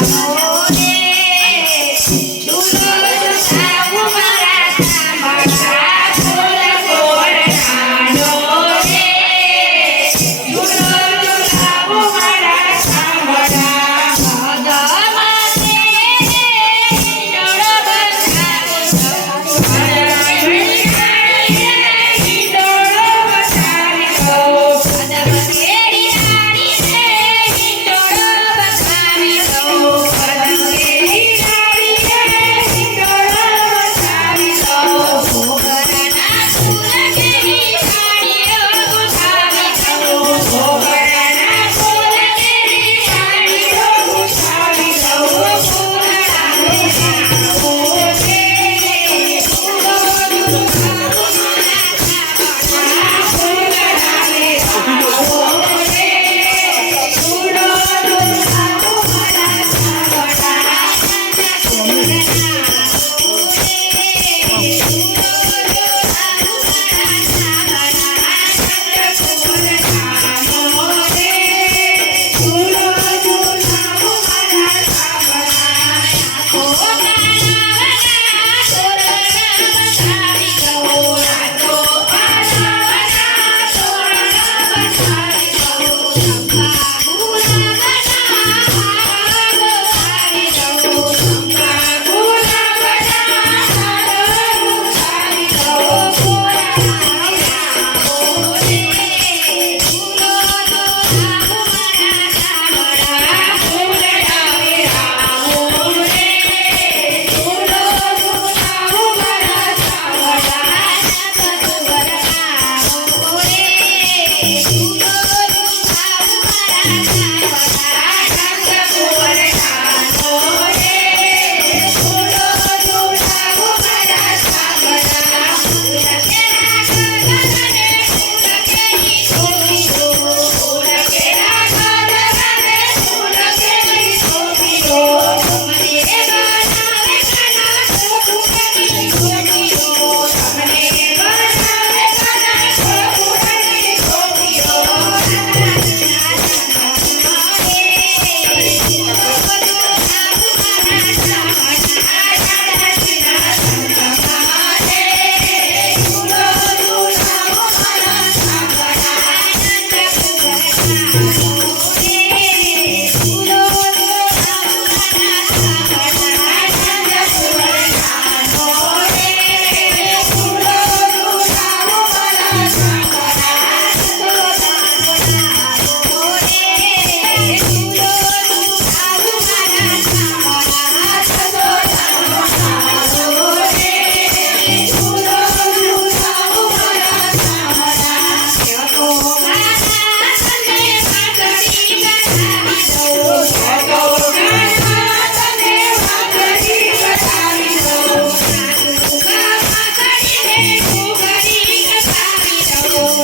house.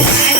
Yes.